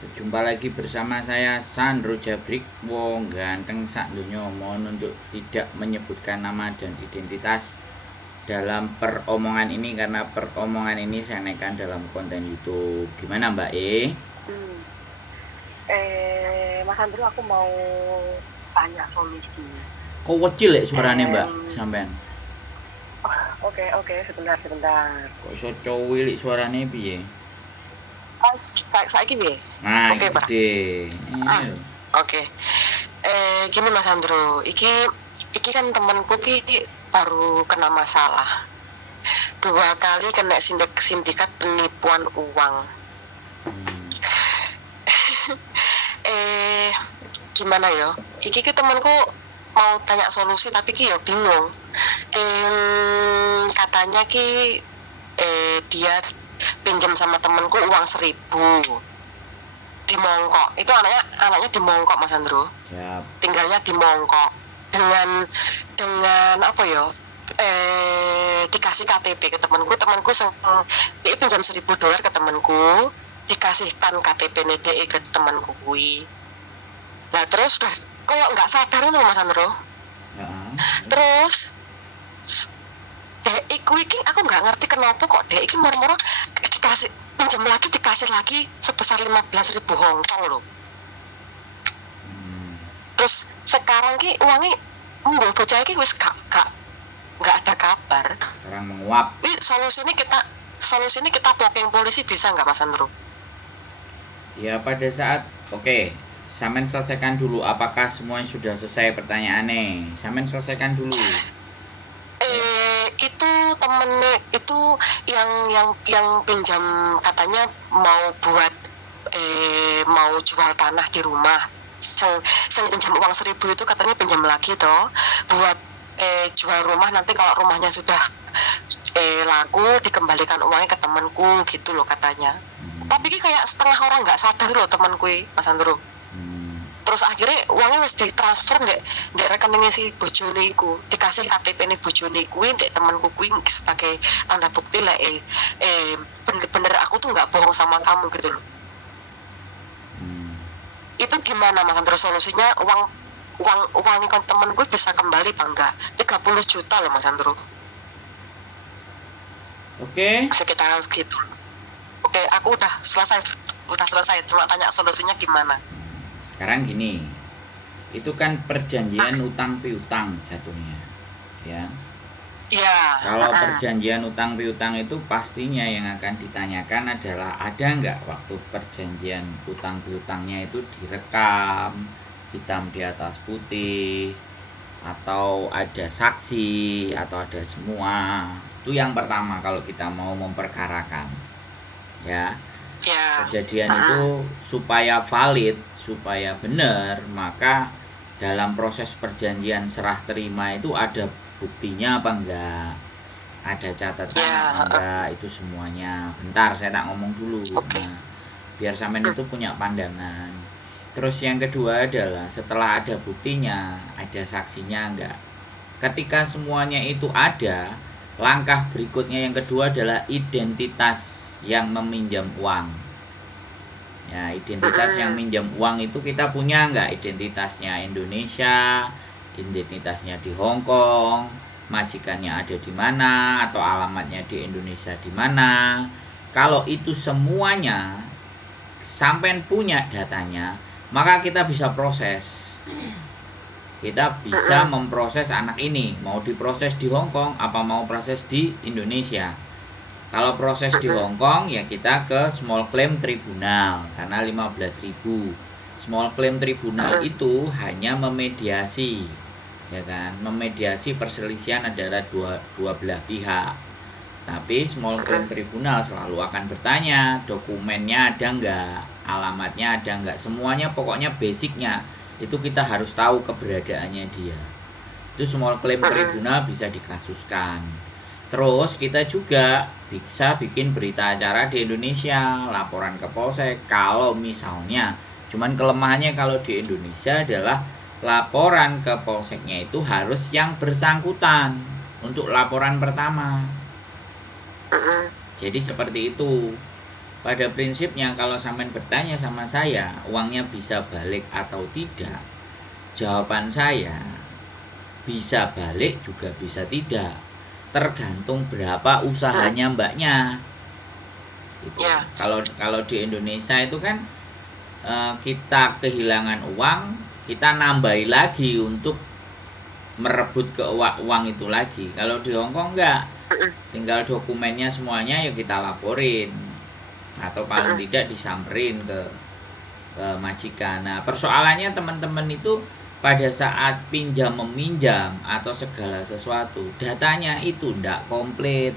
Jumpa lagi bersama saya Sandro Jabrik, wong ganteng sak donya. Mohon untuk tidak menyebutkan nama dan identitas dalam peromongan ini karena peromongan ini saya naikkan dalam konten YouTube. Gimana Mbak E? Hmm. Mas Andrew, aku mau tanya solusi. Kok kecil ya suaranya Mbak Em, sampean? oke, sebentar. Kok so cowilik suaranya piye? Saya gini. Nah, Oke, iki Pak. gede. Ini Ah, lho. oke. Gini Mas Andrew, iki kan temanku ki baru kena masalah. 2 kali kena sindikat penipuan uang. Hmm. Eh, Gimana ya? Iki ki temanku mau tanya solusi tapi ki ya bingung. Katanya ki dia pinjam sama temenku uang 1.000 di Mongkok. Itu anaknya di Mongkok, Mas Andro. Siap. Tinggalnya di Mongkok. Dengan apa ya? Dikasih KTP ke temenku. Dia pinjam $1.000 ke temenku, dikasihkan KTP DE ke temanku kui. Nah terus udah kayak nggak sadar loh Mas Andro. Ya. Terus dek kuwi iki aku nggak ngerti kenapa kok dek iki moro-moro dikasih pinjam lagi, dikasih lagi sebesar 15.000 Hongkong loh. Hmm. Terus sekarang ki uangnya mbok bocah iki wis nggak ada kabar. Sekarang menguap. Solusi ini kita blocking polisi bisa nggak Mas Andro? Ya pada saat oke, Samen selesaikan dulu apakah semuanya sudah selesai pertanyaannya. Samen selesaikan dulu. Itu temennya itu yang pinjam katanya mau buat mau jual tanah di rumah. Seng pinjam uang 1.000 itu katanya pinjam lagi toh buat jual rumah, nanti kalau rumahnya sudah laku dikembalikan uangnya ke temanku gitu loh katanya. Tapi kayak setengah orang nggak sadar loh temanku Mas Andro. Terus akhirnya uangnya wis ditransfer ndek rekeningnya si bojone iku, dikasih KTP nih bojone kuwi ndek temanku kuwi sebagai tanda bukti lah bener-bener aku tuh nggak bohong sama kamu gitu loh. Itu gimana Mas Andro solusinya? Uang kan temanku bisa kembali bangga 30 juta loh Mas Andro. Oke. Sekitaran segitu. Oke, aku udah selesai, cuma tanya solusinya gimana. Sekarang gini, itu kan perjanjian utang piutang jatuhnya, ya. Iya. Kalau perjanjian utang piutang itu pastinya yang akan ditanyakan adalah ada nggak waktu perjanjian utang piutangnya itu direkam hitam di atas putih, atau ada saksi, atau ada semua. Itu yang pertama kalau kita mau memperkarakan, ya. Ya. Kejadian itu supaya valid, supaya benar, maka dalam proses perjanjian serah terima itu ada buktinya apa enggak, ada catatan apa enggak, itu semuanya. Bentar saya tak ngomong dulu. Nah, biar sampean itu punya pandangan. Terus yang kedua adalah setelah ada buktinya, ada saksinya enggak. Ketika semuanya itu ada, langkah berikutnya yang kedua adalah identitas yang meminjam uang. Ya, identitas yang minjam uang itu kita punya nggak identitasnya Indonesia, identitasnya di Hong Kong, majikannya ada di mana, atau alamatnya di Indonesia di mana. Kalau itu semuanya sampai punya datanya, maka kita bisa proses. Kita bisa memproses anak ini, mau diproses di Hong Kong apa mau proses di Indonesia. Kalau proses di Hong Kong ya kita ke small claim tribunal karena 15.000. Small claim tribunal itu hanya memediasi, ya kan, memediasi perselisihan antara dua belah pihak. Tapi small claim tribunal selalu akan bertanya dokumennya ada enggak, alamatnya ada enggak, semuanya pokoknya basicnya itu kita harus tahu keberadaannya dia. Itu small claim tribunal bisa dikasuskan. Terus kita juga bisa bikin berita acara di Indonesia, laporan ke Polsek kalau misalnya. Cuman kelemahannya kalau di Indonesia adalah laporan ke Polseknya itu harus yang bersangkutan untuk laporan pertama. Jadi seperti itu. pada prinsipnya kalau sampean bertanya sama saya uangnya bisa balik atau tidak, jawaban saya bisa balik juga bisa tidak, tergantung berapa usahanya mbaknya gitu. Ya. Kalau di Indonesia itu kan kita kehilangan uang, kita nambahi lagi untuk merebut ke uang itu lagi. Kalau di Hongkong enggak, tinggal dokumennya semuanya ya kita laporin atau paling tidak disamperin ke majikan. Nah persoalannya teman-teman itu pada saat pinjam meminjam atau segala sesuatu datanya itu enggak komplit.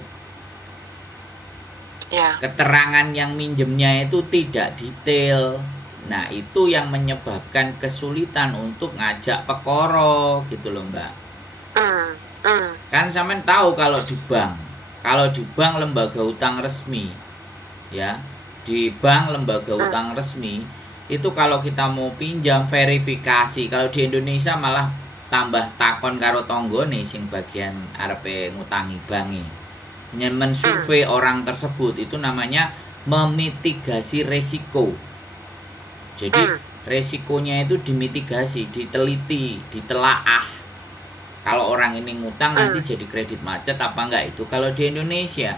Ya. Keterangan yang minjemnya itu tidak detail. Nah itu yang menyebabkan kesulitan untuk ngajak pekoro gitu loh mbak. Kan sampean tahu kalau di bank lembaga utang resmi ya, di bank lembaga utang resmi itu kalau kita mau pinjam verifikasi. Kalau di Indonesia malah tambah takon karo tonggone sing bagian arepe ngutangi bange, mensurvei orang tersebut, itu namanya memitigasi resiko. Jadi resikonya itu dimitigasi, diteliti, ditelaah. Kalau orang ini ngutang nanti jadi kredit macet apa enggak, itu kalau di Indonesia.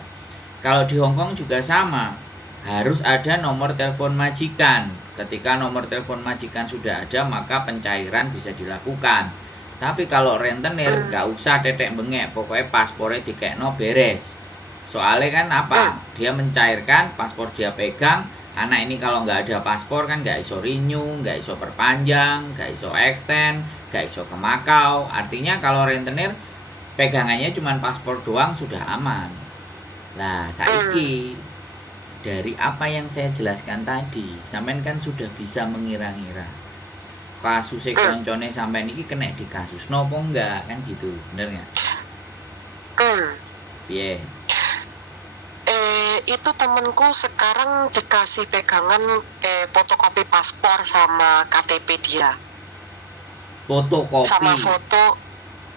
Kalau di Hongkong juga sama, harus ada nomor telepon majikan. Ketika nomor telepon majikan sudah ada, maka pencairan bisa dilakukan. Tapi kalau rentenir nggak usah tetek bengek, pokoknya paspornya dikekno beres. Soalnya kan apa? Dia mencairkan, paspor dia pegang. Anak ini kalau nggak ada paspor kan nggak iso renew, nggak iso perpanjang, nggak iso extend, nggak iso ke Makau. Artinya kalau rentenir pegangannya cuma paspor doang sudah aman. Nah saiki dari apa yang saya jelaskan tadi, sampean kan sudah bisa mengira-ngira kasusnya koncone sampean ini kena di kasus nopo enggak kan gitu, bener nggak? Piye? Itu temenku sekarang dikasih pegangan fotokopi paspor sama KTP dia. Fotokopi. Sama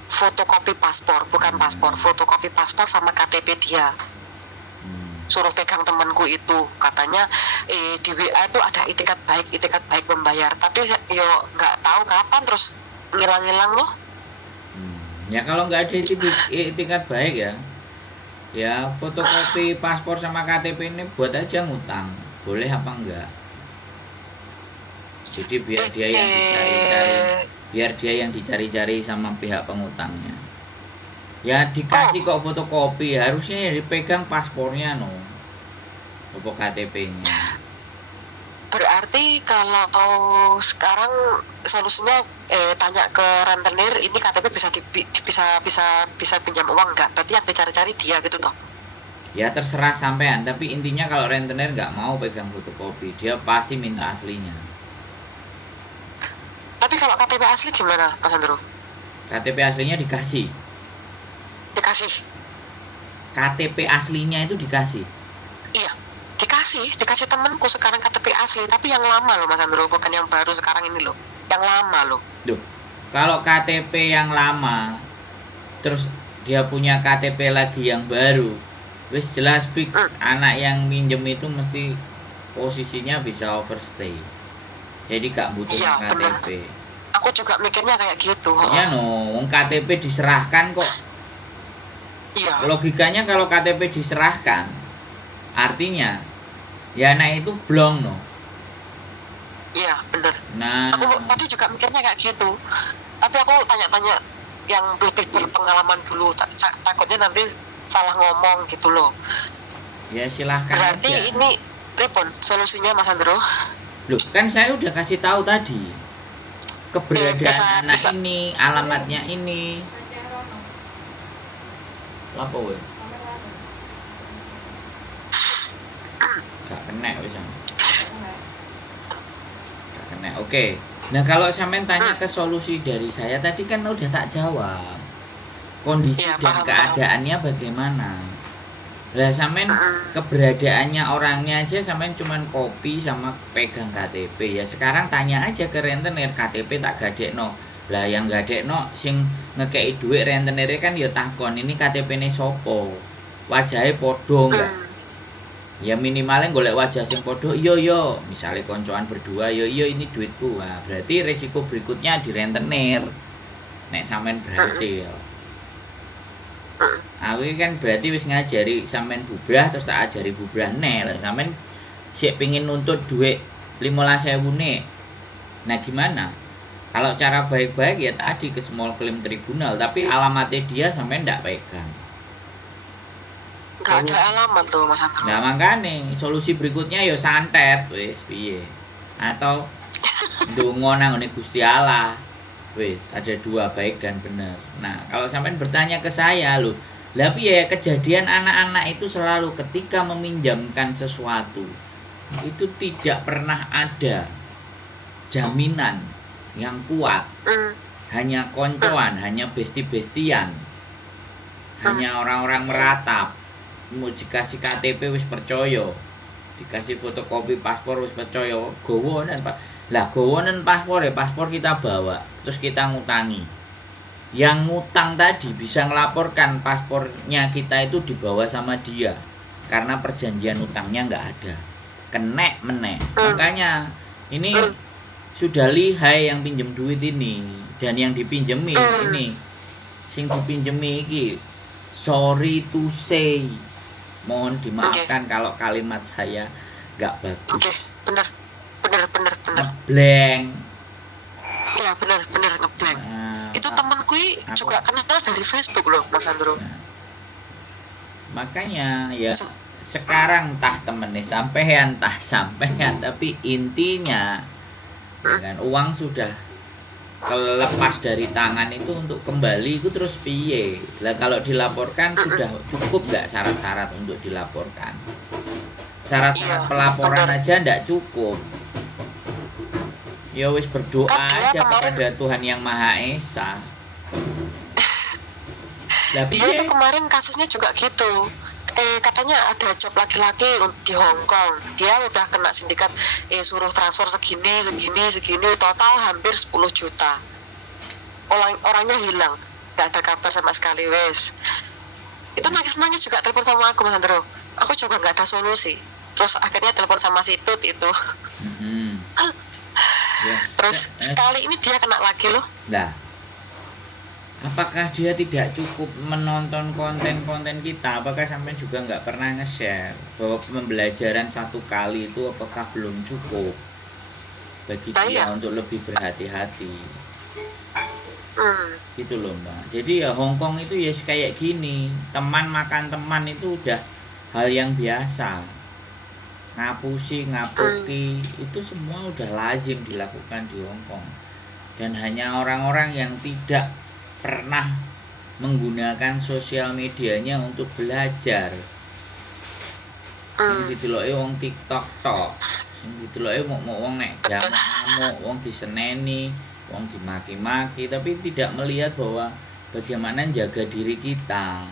fotokopi paspor, bukan paspor, fotokopi paspor sama KTP dia. Suruh pegang temanku itu, katanya di WA itu ada itikat baik membayar, tapi yo nggak tahu kapan terus ngilang-ngilang loh. Ya kalau nggak ada itikat baik ya fotokopi paspor sama KTP ini buat aja ngutang, boleh apa enggak? Jadi biar dia yang dicari-cari sama pihak pengutangnya. Ya dikasih kok fotokopi, harusnya ya dipegang paspornya atau KTP-nya. Berarti kalau sekarang solusinya tanya ke rentenir, ini KTP bisa pinjam uang nggak? Berarti yang dicari-cari dia gitu toh? Ya terserah sampean, tapi intinya kalau rentenir nggak mau pegang fotokopi, dia pasti minta aslinya. Tapi kalau KTP asli gimana, Mas Andro? KTP aslinya dikasih. KTP aslinya itu dikasih. Iya, dikasih temanku sekarang KTP asli, tapi yang lama loh Mas Andro, bukan yang baru sekarang ini loh, yang lama loh. Kalau KTP yang lama, terus dia punya KTP lagi yang baru, wis jelas fix anak yang minjem itu mesti posisinya bisa overstay. Jadi gak butuh KTP. Bener. Aku juga mikirnya kayak gitu. Iya KTP diserahkan kok. Iya. Logikanya kalau KTP diserahkan, artinya ya anak itu blong Iya bener. Nah aku tadi juga mikirnya kayak gitu, tapi aku tanya-tanya yang lebih berpengalaman dulu, takutnya nanti salah ngomong gitu loh. Ya silahkan. Berarti aja. Ini Ripon solusinya Mas Andro? Loh kan saya udah kasih tahu tadi keberadaan anak ini, alamatnya ini. Lapo weh? Gak kena wis. Gak kena. Oke. Nah, kalau sampean tanya ke solusi dari saya tadi kan udah tak jawab. Kondisi dan keadaannya bagaimana? Lah sampean keberadaannya orangnya aja sampean cuman kopi sama pegang KTP. Ya sekarang tanya aja ke rentenir, KTP tak gadekno. Lah yang gadekno sing ngekei duit rentenir kan ya takon ini KTP-ne sopo? Wajahnya podo enggak? Ya minimalnya golek wajah sing padha, iya misalnya koncoan berdua, iya ini duitku. Nah, berarti resiko berikutnya direntenir nek sampean berhasil. Aku kan berarti wis ngajari sampean bubrah terus tak ajari bubrah neh. Lah sampean sik pengin nuntut duit 15.000 nih. Nah gimana? Kalau cara baik-baik ya tadi ke small claim tribunal, tapi alamatnya dia sampean ndak pegang. Nggak ada alamat tuh Mas Andro. Nah makanya solusi berikutnya ya santet wis piye. Atau ndonga nang ngene Gusti Allah. Wis ada dua, baik dan benar. Nah, kalau sampean bertanya ke saya loh, lah piye kejadian anak-anak itu selalu ketika meminjamkan sesuatu itu tidak pernah ada jaminan yang kuat. Hanya koncoan, hanya besti-bestian. Hanya orang-orang meratap. Mau dikasih KTP wis percaya, dikasih fotokopi paspor wis percaya, gowonen Pak. Lah gowonen paspor ya, paspor kita bawa terus kita ngutangi. Yang ngutang tadi bisa ngelaporkan paspornya kita itu dibawa sama dia karena perjanjian utangnya nggak ada, kenek menek. Makanya ini sudah lihai yang pinjem duit ini, dan yang dipinjemi ini sing dipinjemi iki sorry to say, mohon dimaafkan kalau kalimat saya nggak bagus. Benar. Ngeblank. Iya benar ngeblank. Itu temanku juga kenal dari Facebook loh Mas Andro. Makanya ya sekarang tah temennya sampean tapi intinya dengan uang sudah kelepas dari tangan itu untuk kembali itu terus piye. Lah kalau dilaporkan sudah cukup nggak syarat-syarat untuk dilaporkan? Syarat-syarat pelaporan aja ndak cukup. Ya wis berdoa kan aja kepada Tuhan Yang Maha Esa. Dia itu kemarin kasusnya juga gitu. Katanya ada job laki-laki di Hong Kong. Dia udah kena sindikat suruh transfer segini, total hampir 10 juta. Orangnya hilang, nggak ada kabar sama sekali wes. Itu nangis-nangis juga telepon sama aku Mas Andro. Aku juga nggak ada solusi. Terus akhirnya telepon sama si Tut itu. Ya. Terus sekali ini dia kena lagi loh. Nah, apakah dia tidak cukup menonton konten-konten kita? Apakah sampai juga nggak pernah nge-share bahwa pembelajaran satu kali itu apakah belum cukup bagi dia untuk lebih berhati-hati? Gitu loh Mbak. Jadi ya Hong Kong itu ya kayak gini, teman makan teman itu udah hal yang biasa. Ngapusi, ngapuki itu semua udah lazim dilakukan di Hong Kong. Dan hanya orang-orang yang tidak pernah menggunakan sosial medianya untuk belajar. Sing dideloke wong TikTok tok. Sing dideloke mau wong nek ngamuk, wong diseneni, wong dimaki-maki, tapi tidak melihat bahwa bagaimana jaga diri kita.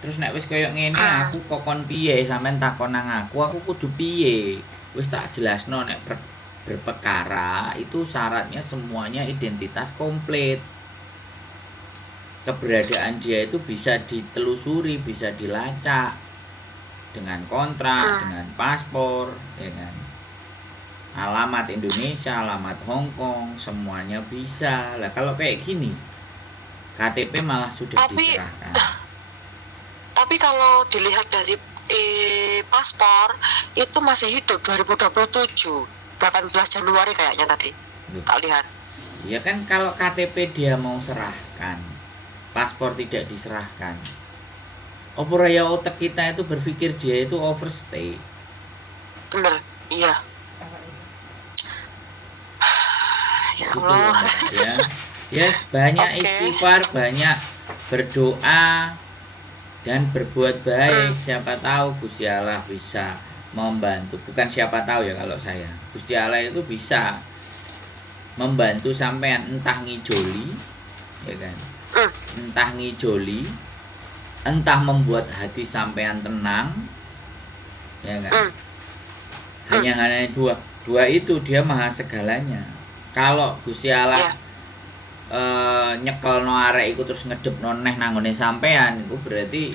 Terus nek wis koyo ngene aku kokon piye sampean takon nang aku kudu piye? Wis tak jelasno nek berperkara itu syaratnya semuanya identitas komplit. Keberadaan dia itu bisa ditelusuri, bisa dilacak dengan kontrak, dengan paspor, ya kan. Alamat Indonesia, alamat Hong Kong, semuanya bisa. Lah kalau kayak gini KTP malah sudah diserahkan. Tapi kalau dilihat dari paspor itu masih hidup 2027 18 Januari kayaknya tadi tak lihat. Ya kan kalau KTP dia mau serahkan, paspor tidak diserahkan, opo raya otak kita itu berpikir dia itu overstay. Bener, iya. Ya Allah. Ya, yes, banyak istighfar, banyak berdoa dan berbuat baik. Siapa tahu Gusti Allah bisa membantu. Bukan siapa tahu ya, kalau saya Gusti Allah itu bisa membantu sampean entah ngijoli, ya kan, entah ngijoli, entah membuat hati sampean tenang, ya kan. Hanya dua itu, dia maha segalanya. Kalau Gusti Allah nyekel no arek iku terus ngedep noneh nanggone sampean, itu berarti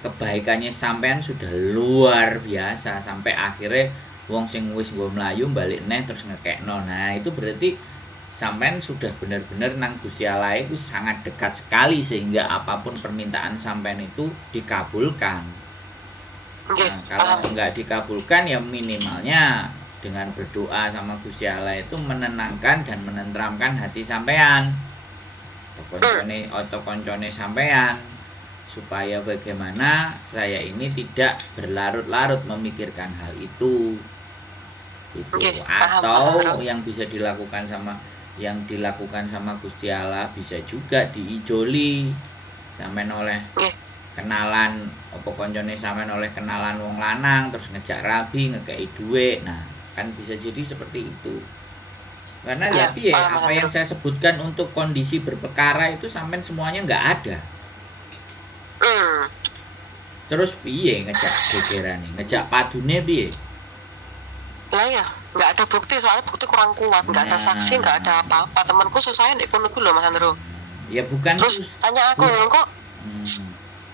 kebaikannya sampean sudah luar biasa sampai akhirnya wong sing wis nggo mlayu balik neh terus ngekekno. Nah, itu berarti sampean sudah benar-benar nang Gusti Allah itu sangat dekat sekali sehingga apapun permintaan sampean itu dikabulkan. Nah, kalau enggak dikabulkan ya minimalnya dengan berdoa sama Gusti Allah itu menenangkan dan menenteramkan hati sampean. Atau koncone sampean supaya bagaimana saya ini tidak berlarut-larut memikirkan hal itu. Gitu. Atau yang bisa dilakukan sama Gusti Allah bisa juga diijoli sampean oleh kenalan apa koncone sampean oleh kenalan wong lanang terus ngejak rabi ngekei duit. Nah, kan bisa jadi seperti itu. Karena apa yang saya sebutkan untuk kondisi berperkara itu sampean semuanya nggak ada. Terus piye ngejak gegerane, ngejak padune piye? Lah ya, nggak ada bukti, soalnya bukti kurang kuat, nggak ada saksi, nggak ada apa-apa. Temanku susahnya ndek kono ku lho Mas Andro. Ya bukan. Terus tanya aku, kok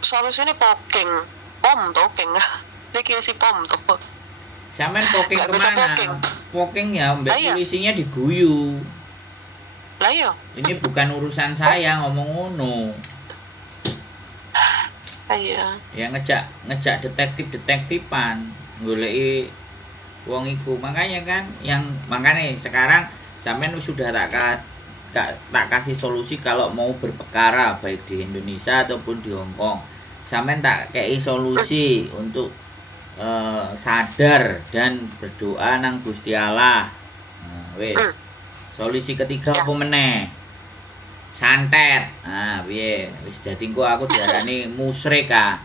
solusinya pom tokeng. Iki si pom to. Sampean pokeng kemana? Pokeng ya, mbak polisinya diguyu. Lah iya. Ini bukan urusan saya ngomong ngono. Iya. Ya ngejak detektifan goleki wong iku. Makanya sekarang sampean sudah tak kasih solusi kalau mau berperkara baik di Indonesia ataupun di Hong Kong. Sampean tak kei solusi untuk sadar dan berdoa nang Gusti Allah. Wis. Solusi ketiga apa meneh? Santet. Nah, piye? Wis dadi engko aku diarani musyrik ah.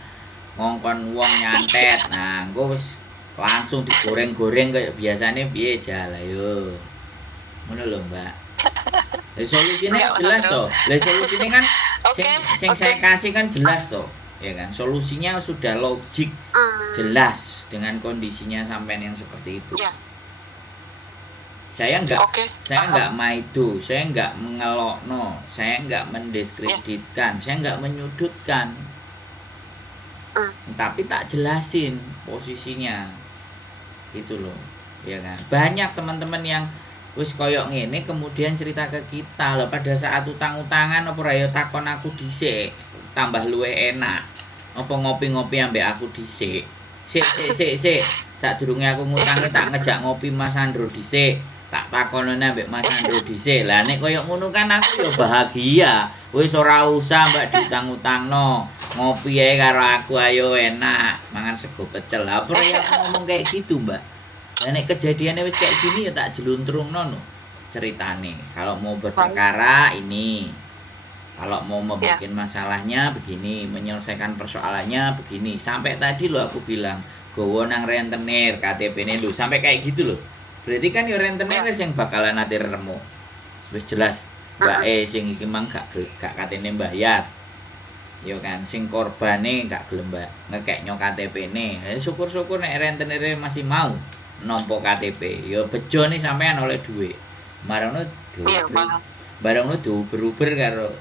Ngongkon wong nyantet. Nah, engko wis langsung digoreng-goreng kayak biasane piye jal ayo. Ngono lho, Mbak. Solusinya jelas toh. Lah solusinya kan sing saya kasih kan jelas toh. Ya kan, solusinya sudah logik, jelas dengan kondisinya sampean yang seperti itu. Saya enggak maido, saya enggak mengelokno, saya enggak mendiskreditkan, saya enggak menyudutkan. Tapi tak jelasin posisinya. Gitu loh. Ya kan. Banyak teman-teman yang wis koyok ngene kemudian cerita ke kita. Lah pada saat utang-utangan apa ra yo takon aku dhisik. Tambah luwe enak. Apa ngopi-ngopi ambek aku dhisik. Sik. Sadurunge aku ngutangi tak ngejak ngopi Mas Andro dhisik. Tak takonane ambek Mas Andro dhisik. Lah nek koyo ngono kan aku yo bahagia. Wis ora usah mbak ditang-utangno. Ngopi ae karo aku ayo enak. Mangan sego pecel. Lah apa ya ngomong kayak gitu, Mbak? Lah nek kejadiannya wis kayak gini ya tak jeluntrungno no ceritane. Kalau mau berperkara ini. Kalau mau membuat masalahnya begini, menyelesaikan persoalannya begini. Sampai tadi lo aku bilang, gowo nang rentenir KTP-ne lho, sampai kayak gitu loh. Berarti kan yo rentenir sing bakalan ate remo. Wis jelas, Mbak sing iki mang gak katene bayar. Yo kan sing korbane gak gelem ngekeknyo KTP-ne. Syukur-syukur nek rentenire masih mau nampa KTP. Yo bejo nih sampean oleh duit. Marangno diuber-uber karo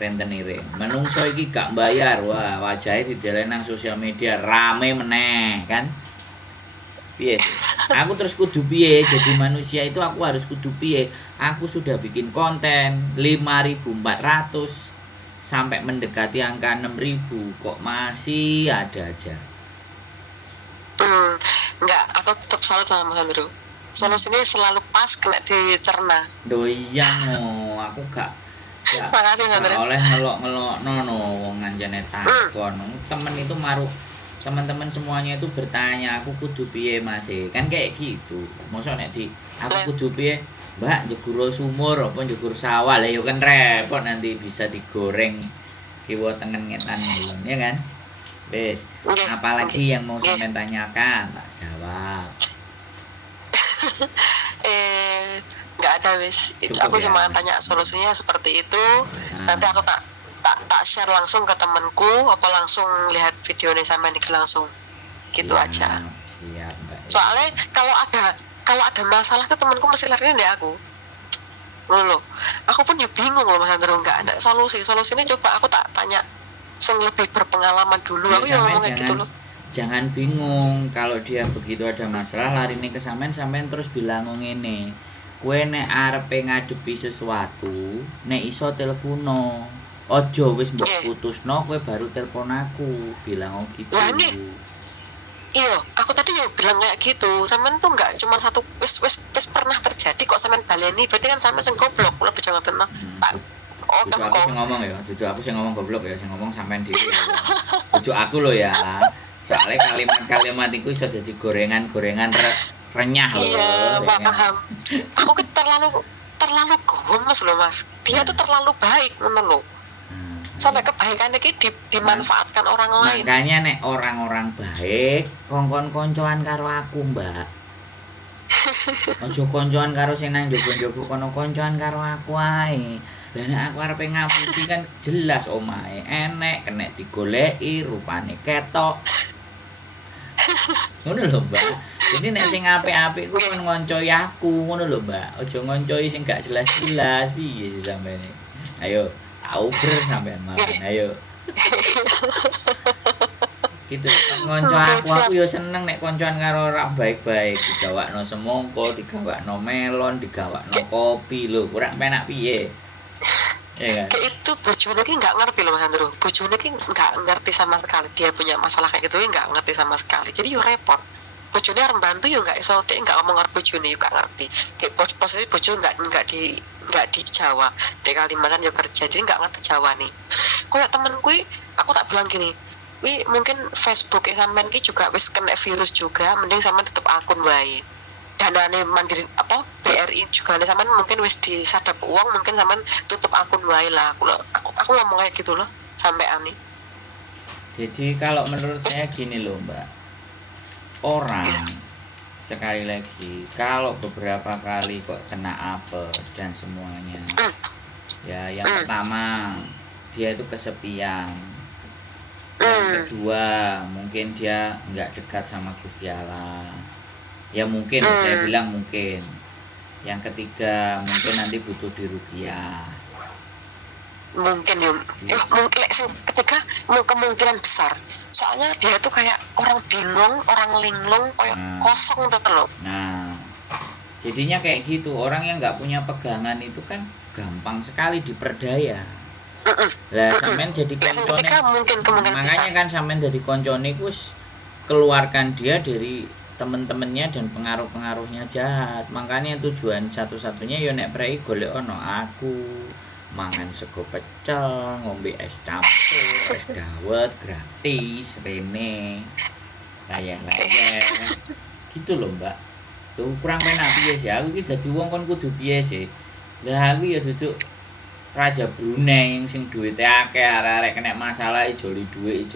rentenire. Menungso iki gak bayar, wah wajahe dideleng nang sosial media rame meneh kan. Piye? Aku terus kudu piye? Jadi manusia itu aku harus kudu piye? Aku sudah bikin konten 5.400 sampai mendekati angka 6.000 kok masih ada aja. Enggak, aku tetap salut sama Mas Andro. Solusinya selalu pas kena dicerna. Loh iya no, aku gak makasih Mas Andro. Oleh ngelok no wong anjane takon. Temen itu teman-teman semuanya itu bertanya aku kudu piye Mas kan kayak gitu. Mosok nek aku kudu piye Mbak njegur sumur apa njegur sawah lah yo kan repot nanti bisa digoreng kiwa tengen ngetan ya kan. Wes, apalagi yang mau sampean tanyakan tak jawab. Nggak ada wis. Aku cuma tanya solusinya seperti itu. Nanti aku tak share langsung ke temanku apa langsung lihat video ini sampai langsung gitu aja. Siap, Mbak. Soalnya kalau ada masalah tuh temanku mesti larinya dari aku. Loh, aku pun bingung loh Mas Andro, nggak ada solusinya coba aku tak tanya sing lebih berpengalaman dulu. Ya Aku yang sampean ngomong kayak gitu loh. jangan bingung kalau dia begitu ada masalah lari nih ke sampean terus bilang ngene. Kue nek arepe ngadepi sesuatu, nek iso telepono. Ojo wis mbok Iya. putusno kowe baru telepon aku, bilang gitu. Lah nih, iya, aku tadi yang bilang kayak gitu. Sampean tuh nggak cuma satu, wis pernah terjadi kok sampean baleni. Berarti kan sampean sing goblok, kula bojo ngoten mah. Tak Cucu aku kok. sing ngomong ya, cucu aku sing ngomong goblok ya, sing ngomong sampean dhewe. Cucu aku loh ya. Soalnya kalimat-kalimat itu iso jadi gorengan-gorengan renyah loh. Iya, Ya kan? paham. Aku kan terlalu gomes loh Mas. Dia tuh terlalu baik ngono loh. Sampai kebaikannya ki dimanfaatkan orang lain. Makanya nek orang-orang baik kongkon koncoan karo aku, Mbak. Ojo koncoan karo sing nang njaba-njaba kono, koncoan karo aku ae. Lah nek aku arepe ngapusi kan jelas omahe enek, kenek digoleki, rupane ketok. Ngono lho, Mbak. Jadi nek sing apik-apik ku kon ngoncoi aku, ngono lho, Mbak. Ojo ngoncoi sing gak jelas-jelas. Piye sih sampeyan? Ayo, tak uber sampean malah. Ayo. Gitu. Ngonco aku yo seneng nek koncoan karo orang baik-baik, digawakno semangka, digawakno melon, digawakno kopi lho, kurang penak piye. Ya kan? Kayak itu bojone ki nggak ngerti loh Mas Andrew. Bojone ki nggak ngerti sama sekali. Dia punya masalah kayak gitu nggak ngerti sama sekali. Jadi yo repot. Bojone arep bantu yo nggak iso, kayak nggak ngomong karo bojone yo nggak ngerti. Kayak posisi bojo nggak di Jawa, di Kalimantan yo kerja, jadi nggak ngerti Jawa nih. Kayak temenku, aku tak bilang gini, wi mungkin Facebook sampean ki juga wis kena virus juga, mending sampean tutup akun wae. Danane Mandiri apa BRI juga nih sampean mungkin wis disadap uang, mungkin sampean tutup akun wae lah. Aku ngomong kayak gitu loh sampai ani. Jadi kalau menurut saya gini loh, Mbak. Orang sekali lagi kalau beberapa kali kok kena apes dan semuanya. Ya, yang pertama dia itu kesepian. Yang kedua, mungkin dia nggak dekat sama Gusti Allah. Ya mungkin, saya bilang mungkin. Yang ketiga, mungkin nanti butuh diruqyah. Mungkin ya, mungkin ketiga kemungkinan besar. Soalnya dia tuh kayak orang bingung, orang linglung, kayak kosong tuh loh. Nah, jadinya kayak gitu. Orang yang nggak punya pegangan itu kan gampang sekali diperdaya. Lah sampean jadi koncone, makanya kan sampean jadi koncone kus keluarkan dia dari temen-temennya dan pengaruh-pengaruhnya jahat. Makanya tujuan satu-satunya yo nek prei golek ono aku, mangan sego pecel, ngombe es campur, es dawet gratis rene. Layar-layar. Gitu loh, Mbak. Tuh kurang penak piye sih? Aku iki dadi wong kon kudu piye sih? Lah aku ya duduk Raja Brunei sing duwite akeh, arek-arek kena masalah ijoli dhuwit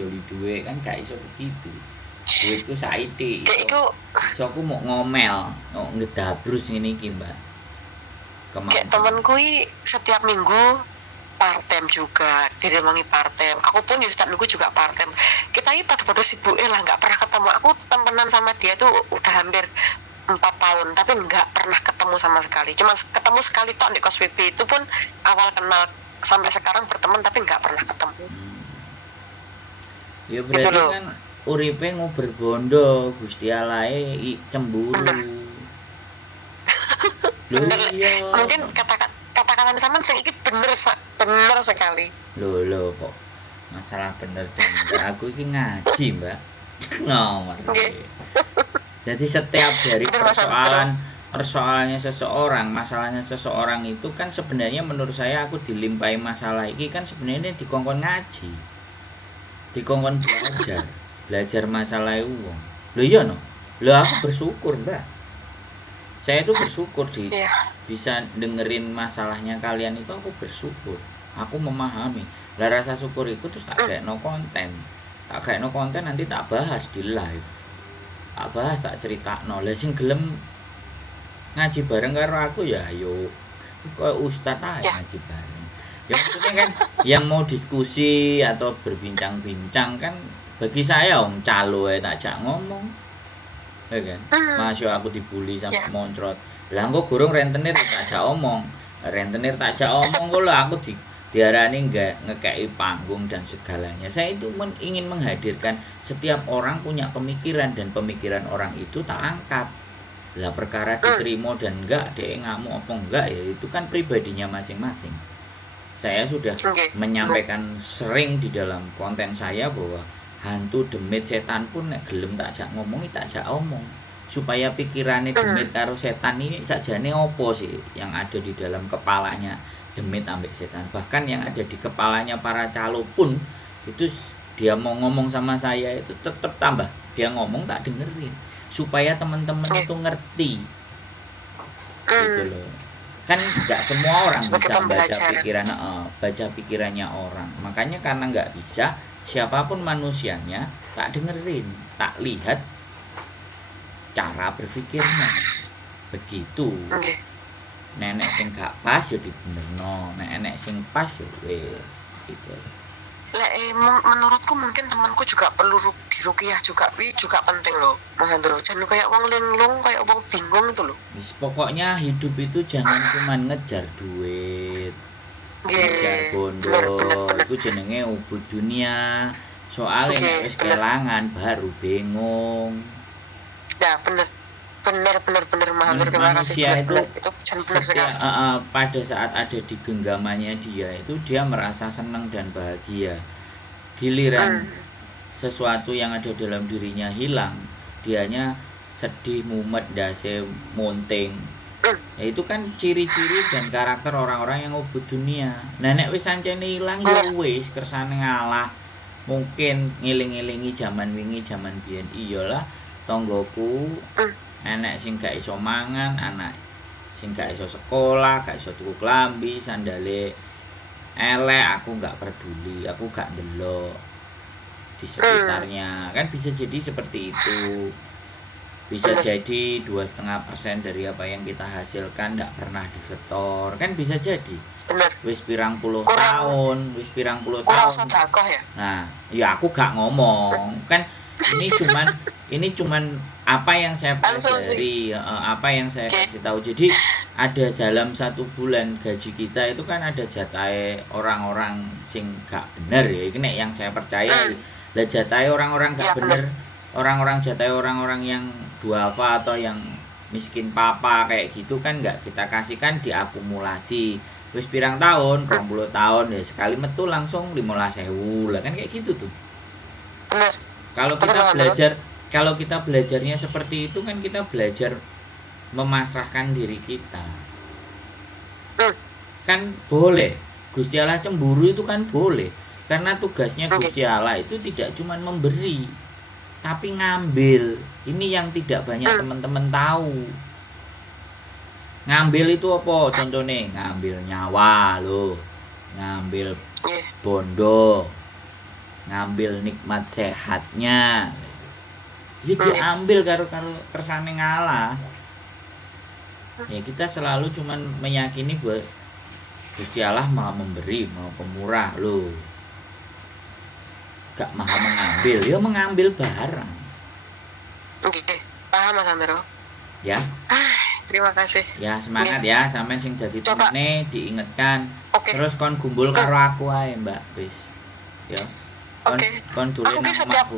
kan gak iso begitu. Duitku saithik. Iso aku mau ngomel, mau ngedabrus ngene iki, Mbak. Kayak temenku setiap minggu part-time juga, diremangi part-time. Aku pun di setiap minggu juga part-time. Kita ini pada sibuk lah, nggak pernah ketemu. Aku temenan sama dia tuh udah hampir 4 tahun, tapi nggak pernah ketemu sama sekali. Cuma ketemu sekali tok di kos WP, itu pun awal kenal sampai sekarang berteman tapi nggak pernah ketemu. Ya berarti gitu kan uripe nguber bondo, Gusti Allah cemburu. Bener, iya. Mungkin kata-kata sama sing iki bener sekali. Loh kok masalah bener dan aku iki ngaji, Mbak. Ngomong. Jadi setiap dari persoalannya seseorang, masalahnya seseorang itu kan sebenarnya menurut saya aku dilimpahi masalah ini kan sebenarnya dikongkon ngaji, dikongkon belajar masalah uang. Loh iya no, loh aku bersyukur Mbak. Saya itu bersyukur bisa dengerin masalahnya kalian itu, aku bersyukur, aku memahami. Lah rasa syukur itu terus tak kayak no konten nanti tak bahas di live. Tak bahas, tak critakno. Lah sing gelem ngaji bareng karo aku ya ayo. Kok ustaz ae ngaji bareng. Ya maksudnya kan yang mau diskusi atau berbincang-bincang kan bagi saya om calo tak jak ngomong. Ya kan? Masuk aku dibully sampai moncrot. Lah engko gurung rentenir tak jak omong. Rentenir tak jak omong kok aku diarani nggak ngekei panggung dan segalanya. Saya itu ingin menghadirkan setiap orang punya pemikiran dan pemikiran orang itu tak angkat. Lah perkara diterima dan enggak, dia ngamuk apa enggak ya itu kan pribadinya masing-masing. Saya sudah menyampaikan sering di dalam konten saya bahwa hantu demit setan pun nek gelem tak jak ngomongi tak jak omong. Supaya pikirannya demit karo setan ini sajane opo sih yang ada di dalam kepalanya demit ambek setan. Bahkan yang ada di kepalanya para calo pun itu dia mau ngomong sama saya itu tetap tambah dia ngomong tak dengerin supaya teman-teman itu ngerti gitu loh. Kan nggak semua orang bisa baca pikirannya orang. Makanya karena nggak bisa, siapapun manusianya tak dengerin, tak lihat cara berpikirnya. Begitu. Nenek sing gak pas yo dibenerno, nenek sing pas yo wis gitu. Menurutku mungkin temanku juga perlu diruqyah juga, juga penting loh Mas Andro. Jangan kayak wong linglung, kayak wong bingung itu loh. Pokoknya hidup itu jangan cuma ngejar duit, ngejar bondo, itu jenenge ubud dunia. Soalnya nek wis kelangan baru bingung. Ya bener Mas Andro, terima kasih. Itu benar sekali. Pada saat ada di genggamannya dia itu dia merasa senang dan bahagia. Giliran sesuatu yang ada dalam dirinya hilang, dianya sedih, mumet, dase, monting. Ya itu kan ciri-ciri dan karakter orang-orang yang ubud dunia. Nek wis sancene ilang ya wis kersane ngalah. Mungkin ngiling-ngilingi zaman wingi, zaman biyen. Iyalah tonggoku anak sing gak iso mangan, anak sing gak iso sekolah, gak iso tuku klambi, sandale elek, aku gak peduli, aku gak ndelok di sekitarnya. Kan bisa jadi seperti itu. Bisa jadi 2,5% dari apa yang kita hasilkan ndak pernah disetor. Kan bisa jadi. Wis pirang puluh tahun. Kurang sedekah ya? Nah, ya aku gak ngomong. Kan ini cuman apa yang saya pelajari, apa yang saya kasih tahu. Jadi ada dalam 1 bulan gaji kita itu kan ada jatahe orang-orang sing gak bener ya. Ini yang saya percaya. Lah jatahe orang-orang gak bener, jatahe orang-orang yang duafa atau yang miskin papa kayak gitu kan gak kita kasihkan diakumulasi. Wis pirang tahun, 20 tahun ya sekali metu langsung 15.000 lah kan kayak gitu tuh. Kalau kita belajarnya seperti itu kan kita belajar memasrahkan diri kita. Kan boleh. Gusti Allah cemburu itu kan boleh. Karena tugasnya Gusti Allah itu tidak cuma memberi, tapi ngambil. Ini yang tidak banyak teman-teman tahu. Ngambil itu apa? Contohnya ngambil nyawa loh. Ngambil bondo. Ngambil nikmat sehatnya. Ya diambil karo kersane ngalah. Ya kita selalu cuman meyakini bahwa Gusti Allah Maha memberi, Maha pemurah loh. Gak maha mengambil, ya mengambil barang. Oke, paham Mas Andro. Ya. Terima kasih. Ya semangat ya, sampean sing dadi temene diingetkan. Terus kon gumbul karo aku ae, Mbak. Wis. Ya. Kon dolen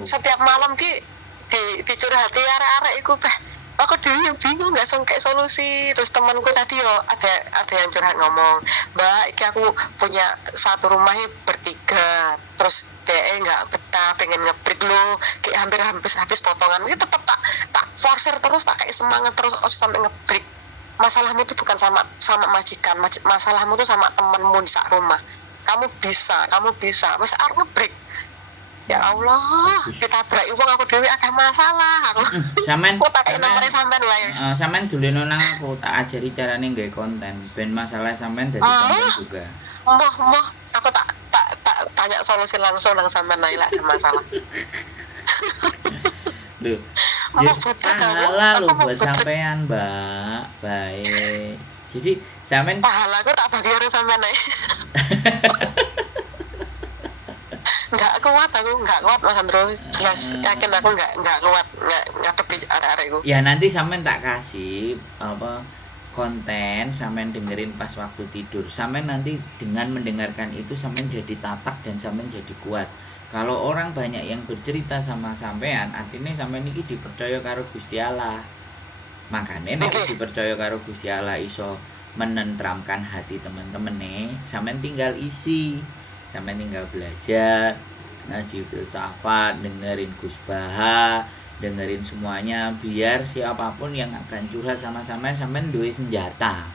setiap malam ki dicurhati arek-arek iku aku dhewe bingung gak kayak solusi. Terus temanku tadi yo ada yang curhat ngomong, Mbak iki aku punya 1 rumah bertiga, terus DE nggak betah pengen ngebreak lo kayak hampir habis potongan itu tetap tak forcer terus, tak kayak semangat terus sampai ngebreak. Masalahmu itu bukan sama majikan, masalahmu itu sama temanmu di sak rumah. Kamu bisa mas harus ngebreak. Ya Allah, ditabrak wong aku dhewe akeh masalah aku. Sampean tak nomore sampean wae. Sampean dolen nang aku tak ajari carane nggawe konten ben masalah sampean dadi konten juga. Moh, aku tak tanya solusi langsung nang sampean nek ada masalah. Loh. Pahala lho buat sampean, Mbak. Baik. Jadi sampean pahala aku tak bagi karo sampean ae. Enggak kuat Mas Andro, jelas yakin aku enggak kuat ngadepi arek-arek iku. Ya nanti sampean tak kasih konten sampean dengerin pas waktu tidur. Sampean nanti dengan mendengarkan itu sampean jadi tatak dan sampean jadi kuat. Kalau orang banyak yang bercerita sama sampean, artinya sampean iki dipercaya karo Gusti Allah. Makanya nek dipercaya karo Gusti Allah iso menenteramkan hati teman-teman nih, sampean tinggal isi, sampean tinggal belajar ngaji filsafat, dengerin Gus Baha, dengerin semuanya, biar siapapun yang akan curhat sama sampean duwe senjata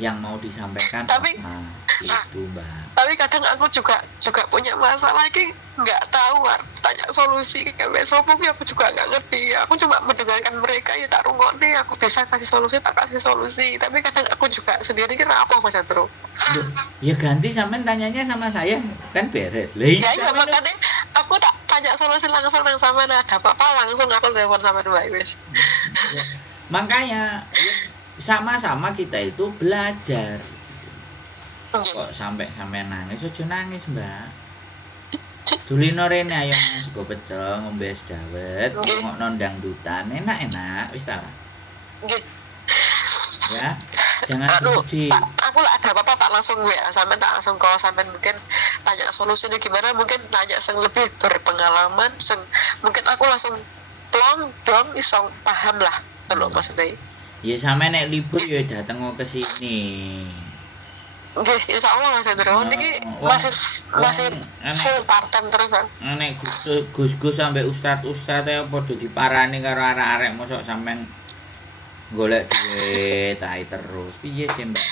yang mau disampaikan Tapi itu Mbak. Tapi kadang aku juga punya masalah lagi, nggak tahu tanya solusi kayak sopo aku juga nggak ngerti. Aku cuma mendengarkan mereka ya tak rungokne, aku bisa kasih solusi tak kasih solusi. Tapi kadang aku juga sendiri kira apa Mas Andro. Ya ganti sampean tanyanya sama saya kan beres. Ya makanya aku tak tanya solusi langsung nang sampean, ada apa-apa langsung aku telepon sama Mbak wis. Ya, makanya sama-sama kita itu belajar. Kok sampai nangis, ojo nangis Mbak. Dulino rene ayo sego pecel, ngombe es dawet, ngokno dangdutan, enak-enak wis ta. Ya, jangan sedih. Aku lah ada apa-apa tak langsung WA sampean, tak langsung call sampean, mungkin tanya solusinya gimana, mungkin tanya yang lebih berpengalaman, mungkin aku langsung plong dong iso paham lah kalau maksudnya. Ya sampe nek libur ya dateng ke sini. Nggih, insyaallah Mas Andro. Niki masih full part time terus kan. Nek Gus-gus sampe ustad-ustad ya padha diparani karo arek-arek mosok sampean golek duit ae terus. Piye sih Mbak?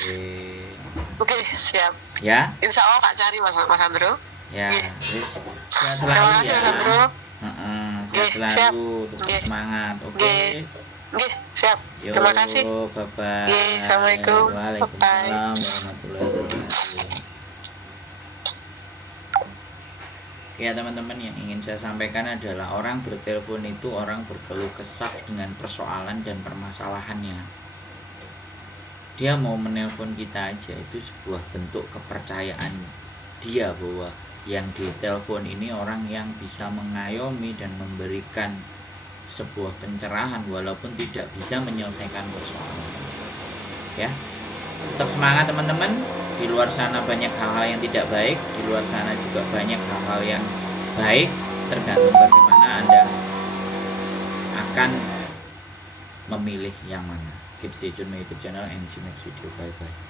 Oke, siap. Ya. Insyaallah tak cari Mas Andro. Ya, wis. Sehat selalu Terima kasih ya. Mas Andro. Heeh, sehat selalu, tetap semangat. Oke. Nggih, siap. Yo, terima kasih. Bye-bye. Assalamualaikum. Waalaikumsalam warahmatullahi wabarakatuh. Ya teman-teman, yang ingin saya sampaikan adalah orang bertelepon itu orang berkeluh kesah dengan persoalan dan permasalahannya. Dia mau menelpon kita aja, itu sebuah bentuk kepercayaan dia bahwa yang ditelepon ini orang yang bisa mengayomi dan memberikan sebuah pencerahan walaupun tidak bisa menyelesaikan persoalan. Ya, tetap semangat teman-teman. Di luar sana banyak hal-hal yang tidak baik, di luar sana juga banyak hal-hal yang baik, tergantung bagaimana Anda akan memilih yang mana. Keep stay tune my YouTube channel and see you next video. Bye bye.